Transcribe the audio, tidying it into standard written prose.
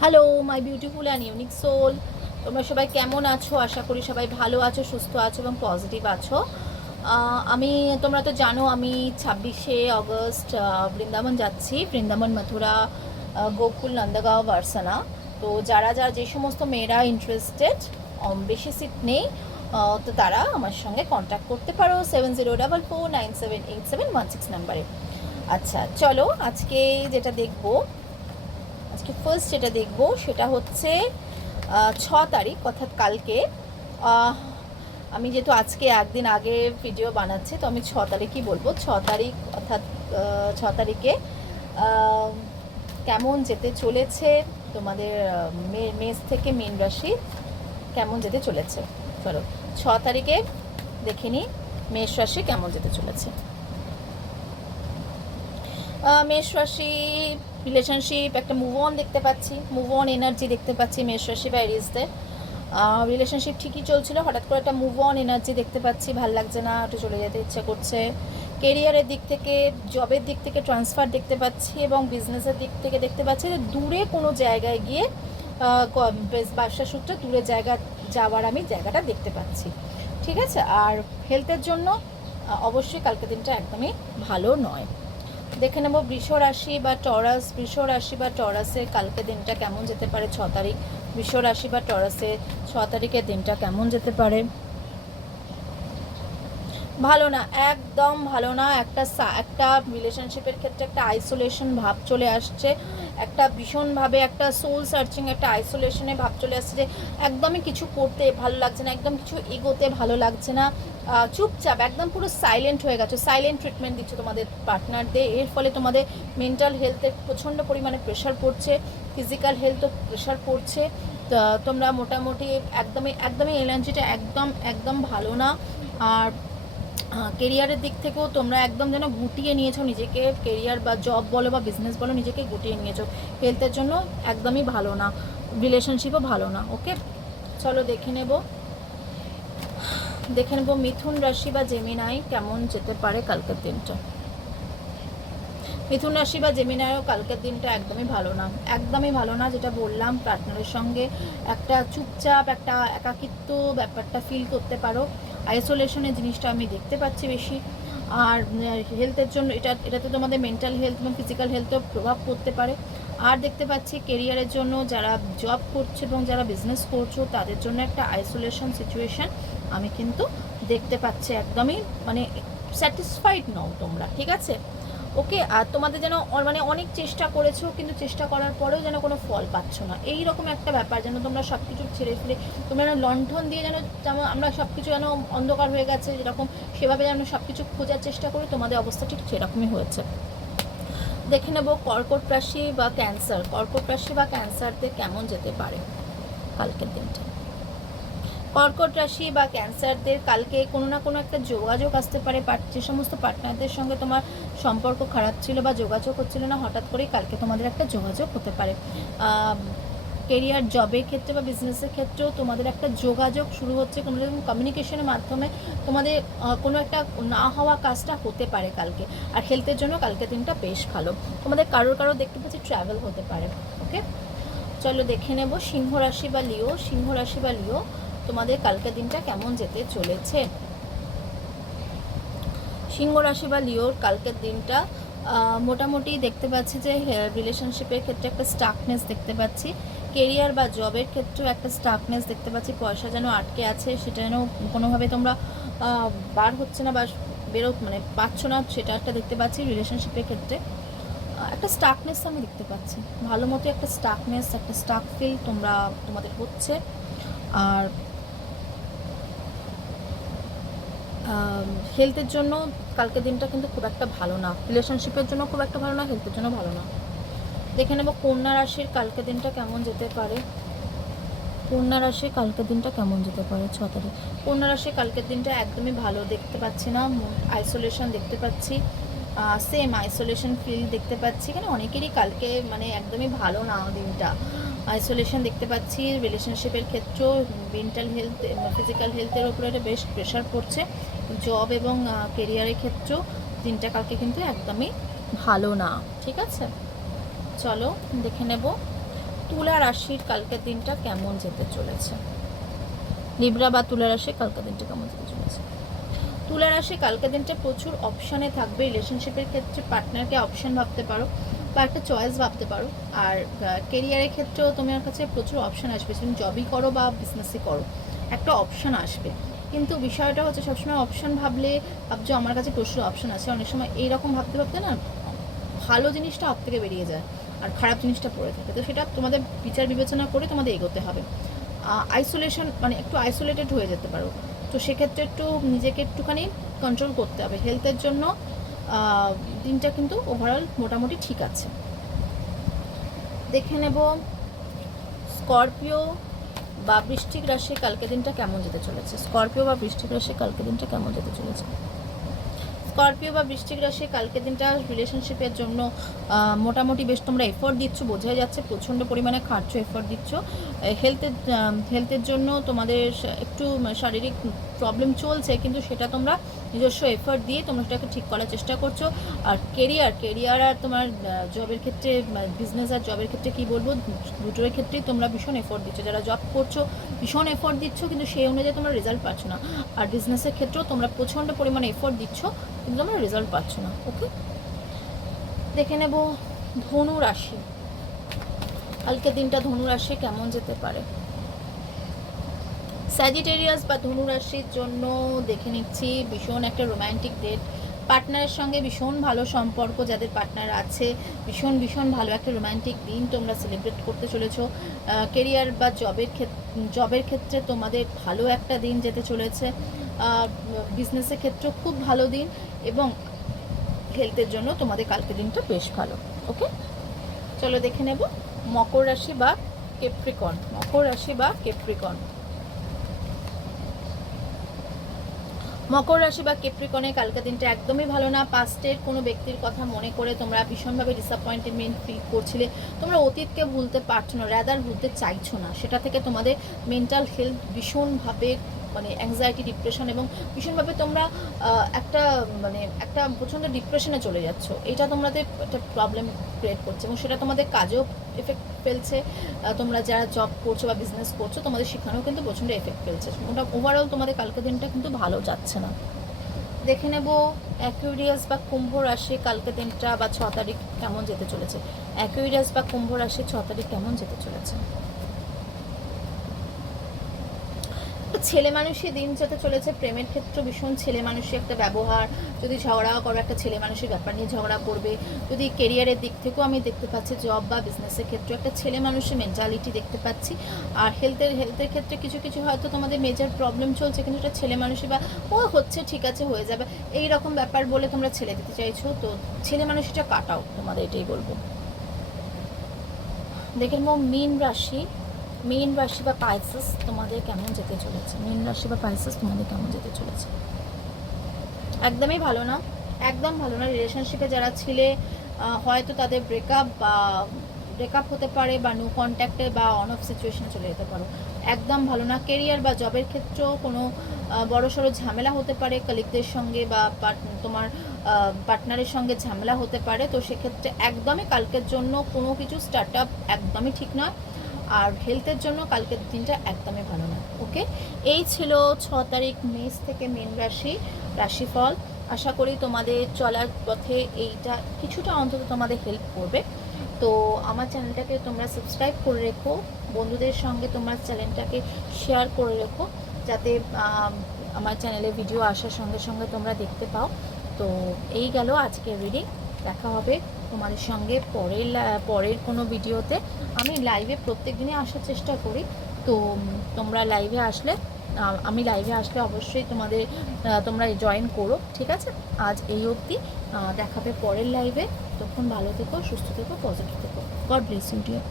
Hello my beautiful and unique soul, তোমরা সবাই কেমন আছো? আশা করি সবাই ভালো আছো, সুস্থ আছো এবং পজিটিভ আছো। তোমরা তো জানো আমি 26শে অগস্ট বৃন্দাবন যাচ্ছি। বৃন্দাবন, মথুরা, গোকুল, নন্দগাঁও, বার্সানা। তো যারা যারা যে সমস্ত মেয়েরা ইন্টারেস্টেড, বেশি সিট নেই, তো তারা আমার সঙ্গে কন্ট্যাক্ট করতে পারো 7044978716 নাম্বারে। আচ্ছা চলো, আজকে ফার্স্ট যেটা দেখব সেটা হচ্ছে 6 তারিখ, অর্থাৎ কালকে। আমি যেহেতু আজকে একদিন আগে ভিডিও বানাচ্ছি, তো আমি 6 তারিখই বলবো। 6 তারিখ অর্থাৎ 6 তারিখে কেমন যেতে চলেছে তোমাদের মেষ থেকে মীন রাশি কেমন যেতে চলেছে। চলো 6 তারিখে দেখে নিই মেষ রাশি কেমন যেতে চলেছে। মেষ রাশি রিলেশনশিপ, একটা মুভ অন দেখতে পাচ্ছি, মুভ অন এনার্জি দেখতে পাচ্ছি মেষ রাশি বা এরিসদের। রিলেশনশিপ ঠিকই চলছিল, হঠাৎ করে একটা মুভ অন এনার্জি দেখতে পাচ্ছি, ভাল লাগছে না, একটু চলে যেতে ইচ্ছে করছে। কেরিয়ারের দিক থেকে, জবের দিক থেকে ট্রান্সফার দেখতে পাচ্ছি এবং বিজনেসের দিক থেকে দেখতে পাচ্ছি যে দূরে কোনো জায়গায় গিয়ে ব্যবসা সূত্রে দূরে যাওয়ার আমি জায়গাটা দেখতে পাচ্ছি। ঠিক আছে। আর হেলথের জন্য অবশ্যই কালকে দিনটা একদমই ভালো নয়। দেখে নেব বৃষ রাশি বা টরাস। বৃষ রাশি বা টরাসে কালকে দিনটা কেমন যেতে পারে 6 তারিখ। বৃষ রাশি বা টরাসে 6 তারিখের দিনটা কেমন যেতে পারে। ভালো না, একদম ভালো না। একটা রিলেশনশিপের ক্ষেত্রে একটা আইসোলেশন ভাব চলে আসছে, একটা ভীষণভাবে একটা সোল সার্চিং, একটা আইসোলেশনের ভাব চলে আসছে যে একদমই কিছু করতে ভালো লাগছে না, একদম কিছু এগোতে ভালো লাগছে না। চুপচাপ একদম পুরো সাইলেন্ট হয়ে গেছো, সাইলেন্ট ট্রিটমেন্ট দিচ্ছ তোমাদের পার্টনারদের। এর ফলে তোমাদের মেন্টাল হেলথে প্রচণ্ড পরিমাণে প্রেশার পড়ছে, ফিজিক্যাল হেলথও প্রেশার পড়ছে। তোমরা মোটামুটি একদমই এনার্জিটা একদম ভালো না। আর কেরিয়ারের দিক থেকেও তোমরা একদম যেন গুটিয়ে নিয়েছো নিজেকে, কেরিয়ার বা জব বলো বা বিজনেস বলো, নিজেকে গুটিয়ে নিয়েছো। হেলথের জন্য একদমই ভালো না, রিলেশনশিপও ভালো না। ওকে, চলো দেখে নেব মিথুন রাশি বা জেমিনাই কেমন যেতে পারে কালকের দিনটা। মিথুন রাশি বা জেমিনাইও কালকের দিনটা একদমই ভালো না। যেটা বললাম, পার্টনারের সঙ্গে একটা চুপচাপ একটা একাকিত্ব ব্যাপারটা ফিল করতে পারো। আইসোলেশনের জিনিসটা আমি দেখতে পাচ্ছি বেশি। আর হেলথের জন্য এটাতে তোমাদের মেন্টাল হেলথ এবং ফিজিক্যাল হেলথেও প্রভাব পড়তে পারে। আর দেখতে পাচ্ছি কেরিয়ারের জন্য যারা জব করছে এবং যারা বিজনেস করছো তাদের জন্য একটা আইসোলেশন সিচুয়েশান আমি কিন্তু দেখতে পাচ্ছি। একদমই মানে স্যাটিসফাইড নও তোমরা, ঠিক আছে। ওকে, আর তোমাদের যেন মানে অনেক চেষ্টা করেছো, কিন্তু চেষ্টা করার পরেও যেন কোনো ফল পাচ্ছ না, এই রকম একটা ব্যাপার। যেন তোমরা সব কিছু ছেড়ে ফিরে তোমরা যেন লণ্ঠন দিয়ে যেন আমরা সব কিছু যেন অন্ধকার হয়ে গেছে যেরকম, সেভাবে যেন সব কিছু খোঁজার চেষ্টা করি, তোমাদের অবস্থা ঠিক সেরকমই হয়েছে। দেখে নেব কর্কট রাশি বা ক্যান্সার। কর্কট রাশি বা ক্যান্সারদের কেমন যেতে পারে কালকের দিনটা। কর্কট রাশি বা ক্যান্সারদের কালকে কোনো না কোনো একটা যোগাযোগ আসতে পারে। যে সমস্ত পার্টনারদের সঙ্গে তোমার সম্পর্ক খারাপ ছিল বা যোগাযোগ হচ্ছিল না, হঠাৎ করেই কালকে তোমাদের একটা যোগাযোগ হতে পারে। কেরিয়ার, জবের ক্ষেত্রে বা বিজনেসের ক্ষেত্রেও তোমাদের একটা যোগাযোগ শুরু হচ্ছে, কোনো রকম কমিউনিকেশনের মাধ্যমে তোমাদের কোনো একটা না হওয়া কাজটা হতে পারে কালকে। আর হেলথের জন্য কালকের দিনটা বেশ ভালো। তোমাদের কারোর দেখতে পাচ্ছি ট্রাভেল হতে পারে। ওকে, চলো দেখে নেব সিংহ রাশি বা লিও। সিংহ রাশি বা লিও তোমাদের কালকের দিনটা কেমন যেতে চলেছে। সিংহ রাশি বা লিওর কালকের দিনটা মোটামুটি দেখতে পাচ্ছি যে রিলেশনশিপের ক্ষেত্রে একটা স্টাকনেস দেখতে পাচ্ছি। কেরিয়ার বা জবের ক্ষেত্রেও একটা স্টাকনেস দেখতে পাচ্ছি। পয়সা যেন আটকে আছে, সেটা যেন কোনোভাবে তোমরা বার হচ্ছে না বা মানে পাচ্ছ না, সেটা একটা দেখতে পাচ্ছি। রিলেশনশিপের ক্ষেত্রে একটা স্টাকনেস আমি দেখতে পাচ্ছি, ভালো মতো একটা স্টাকনেস, একটা স্টাক ফিল তোমাদের হচ্ছে। আর হেলথের জন্য কালকের দিনটা কিন্তু খুব একটা ভালো না, রিলেশনশিপের জন্য খুব একটা ভালো না, হেলথের জন্য ভালো না। দেখে নেব কন্যা রাশির কালকের দিনটা কেমন যেতে পারে। কন্যা রাশি কালকের দিনটা কেমন যেতে পারে 6 তারিখ। কন্যা রাশি কালকের দিনটা একদমই ভালো দেখতে পাচ্ছি না, আইসোলেশন দেখতে পাচ্ছি, সেম আইসোলেশন ফিল দেখতে পাচ্ছি। এখানে অনেকেরই কালকে মানে একদমই ভালো না দিনটা, আইসোলেশন দেখতে পাচ্ছি। রিলেশনশিপের ক্ষেত্রেও মেন্টাল হেলথ, ফিজিক্যাল হেলথের ওপরে একটা বেশ প্রেশার পড়ছে। জব এবং কেরিয়ারের ক্ষেত্রেও দিনটা কালকে কিন্তু একদমই ভালো না। ঠিক আছে, চলো দেখে নেব তুলা রাশির কালকের দিনটা কেমন যেতে চলেছে? লিব্রা বা তুলা রাশি কালকের দিনটা কেমন যেতে চলেছে? তুলা রাশি কালকের দিনটা প্রচুর অপশানে থাকবে। রিলেশনশিপের ক্ষেত্রে পার্টনারকে অপশান ভাবতে পারো বা একটা চয়েস ভাবতে পারো। আর কেরিয়ারের ক্ষেত্রেও তোমার কাছে প্রচুর অপশান আসবে, তুমি জবই করো বা বিজনেসই করো, একটা অপশান আসবে। কিন্তু বিষয়টা হচ্ছে সবসময় অপশান ভাবলে ভাবছো আমার কাছে প্রচুর অপশান আছে, অনেক সময় এইরকম ভাবতে ভাবতে না ভালো জিনিসটা হাত থেকে বেরিয়ে যায় আর খারাপ জিনিসটা পড়ে থাকে। তো সেটা তোমাদের বিচার বিবেচনা করে তোমাদের এগোতে হবে। আইসোলেশন মানে একটু আইসোলেটেড হয়ে যেতে পারো, তো সেক্ষেত্রে একটু নিজেকে একটুখানি কন্ট্রোল করতে হবে। হেলথের জন্য দিনটা কিন্তু ওভারঅল মোটামুটি ঠিক আছে। দেখে নেব স্করপিও বা বৃশ্চিক রাশি কালকে দিনটা কেমন যেতে চলেছে। স্করপিও বা বৃশ্চিক রাশি কালকে দিনটা কেমন যেতে চলেছে? স্করপিও বা বৃশ্চিক রাশি কালকে দিনটা রিলেশনশিপের জন্য মোটামুটি বেশ তোমরা এফোর্ট দিচ্ছ, বোঝাই যাচ্ছে প্রচণ্ড পরিমাণে খাটছো, এফোর্ট দিচ্ছ। হেলথের জন্য তোমাদের একটু শারীরিক প্রবলেম চলছে, কিন্তু সেটা তোমরা নিজস্ব এফোর্ট দিয়ে তোমরা সেটাকে ঠিক করার চেষ্টা করছো। আর কেরিয়ার আর তোমার জবের ক্ষেত্রে, বিজনেস আর জবের ক্ষেত্রে কি বলবো, দুটোর ক্ষেত্রেই তোমরা ভীষণ এফোর্ট দিচ্ছ। যারা জব করছো ভীষণ এফোর্ট দিচ্ছ, কিন্তু সেই অনুযায়ী তোমরা রেজাল্ট পাচ্ছ না। আর বিজনেসের ক্ষেত্রেও তোমরা প্রচণ্ড পরিমাণে এফোর্ট দিচ্ছ, কিন্তু আমরা রেজাল্ট পাচ্ছ না। ওকে, দেখে নেব ধনু রাশি কালকে দিনটা ধনু রাশি কেমন যেতে পারে। স্যাজিটেরিয়াস বা ধনু রাশির জন্য দেখে নিচ্ছি ভীষণ একটা রোম্যান্টিক ডেট, পার্টনারের সঙ্গে ভীষণ ভালো সম্পর্ক, যাদের পার্টনার আছে ভীষণ ভালো একটা রোম্যান্টিক দিন তোমরা সেলিব্রেট করতে চলেছো। কেরিয়ার বা জবের ক্ষেত্রে তোমাদের ভালো একটা দিন যেতে চলেছে। বিজনেসের ক্ষেত্রেও খুব ভালো দিন, এবং হেলথের জন্য তোমাদের কালকে দিনটা বেশ ভালো। ওকে, চলো দেখে নেব মকর রাশি বা ক্যাপ্রিকন। মকর রাশি বা ক্যাপ্রিকন, মকর রাশি বা ক্যাপ্রিকনে কালকে দিনটা একদমই ভালো না। পাস্টের কোনো ব্যক্তির কথা মনে করে তোমরা ভীষণভাবে ডিসঅ্যাপয়েন্টমেন্ট ফিল করছিলে, তোমরা অতীতকে ভুলতে পারছো না, রাদার ভুলতে চাইছো না। সেটা থেকে তোমাদের মেন্টাল হেলথ ভীষণভাবে মানে অ্যাংজাইটি, ডিপ্রেশন, এবং ভীষণভাবে তোমরা একটা প্রচণ্ড ডিপ্রেশনে চলে যাচ্ছ। এটা তোমাদের একটা প্রবলেম ক্রিয়েট করছে, এবং সেটা তোমাদের কাজেও এফেক্ট ফেলছে। তোমরা যারা জব করছো বা বিজনেস করছো তোমাদের সেখানেও কিন্তু প্রচণ্ড এফেক্ট ফেলছে। ওভারঅল তোমাদের কালকে দিনটা কিন্তু ভালো যাচ্ছে না। দেখে নেব অ্যাকুয়ারিয়াস বা কুম্ভ রাশি কালকে দিনটা বা 6 তারিখ কেমন যেতে চলেছে। অ্যাকুয়ারিয়াস বা কুম্ভ রাশি 6 তারিখ কেমন যেতে চলেছে। ছেলে মানুষই দিন যেতে চলেছে। প্রেমের ক্ষেত্রে ভীষণ ছেলে মানুষই একটা ব্যবহার, যদি ঝগড়াও করো একটা ছেলে মানুষের ব্যাপার নিয়ে ঝগড়া করবে। যদি কেরিয়ারের দিক থেকেও আমি দেখতে পাচ্ছি, জব বা বিজনেসের ক্ষেত্রে একটা ছেলে মানুষের মেন্টালিটি দেখতে পাচ্ছি। আর হেলথের ক্ষেত্রে কিছু হয়তো তোমাদের মেজর প্রবলেম চলছে, কিন্তু এটা ছেলে মানুষই বা ও হচ্ছে ঠিক আছে হয়ে যাবে এই রকম ব্যাপার বলে তোমরা ছেড়ে দিতে চাইছো। তো ছেলে মানুষটা কাটাও, তোমাদের এটাই বলবো। দেখে নেব মীন রাশি বা পাইসেস তোমাদের কেমন যেতে চলেছে। মীন রাশি বা পাইসেস তোমাদের কেমন যেতে চলেছে। একদমই ভালো না, একদম ভালো না। রিলেশনশিপে যারা ছিলে হয়তো তাদের ব্রেকআপ হতে পারে, বা নো কন্ট্যাক্টে বা অন অফ সিচুয়েশনে চলে যেতে পারো। একদম ভালো না। কেরিয়ার বা জবের ক্ষেত্রেও কোনো বড়সড় ঝামেলা হতে পারে কলিগদের সঙ্গে, বা তোমার পার্টনারের সঙ্গে ঝামেলা হতে পারে। তো সেক্ষেত্রে একদমই কালকের জন্য কোনো কিছু স্টার্ট আপ একদমই ঠিক নয়। আর হেলথের জন্য কালকের দিনটা একদমই ভালো না। ওকে, এই ছিল 6 তারিখ মেষ থেকে মীন রাশিফল। আশা করি তোমাদের চলার পথে এইটা কিছুটা অন্তত তোমাদের হেল্প করবে। তো আমার চ্যানেলটাকে তোমরা সাবস্ক্রাইব করে রেখো, বন্ধুদের সঙ্গে তোমার চ্যানেলটাকে শেয়ার করে রেখো, যাতে আমার চ্যানেলে ভিডিও আসার সঙ্গে সঙ্গে তোমরা দেখতে পাও। তো এই গেল আজকের রিডিং। দেখা হবে তোমাদের সঙ্গে পরের কোনো ভিডিওতে। আমি লাইভে প্রত্যেক দিনই আসার চেষ্টা করি, তো তোমরা আমি লাইভে আসলে অবশ্যই তোমরা জয়েন করো, ঠিক আছে। আজ এই অবধি, দেখা হবে পরের লাইভে। তখন ভালো থেকো, সুস্থ থেকো, পজিটিভ থেকো। God bless you deer.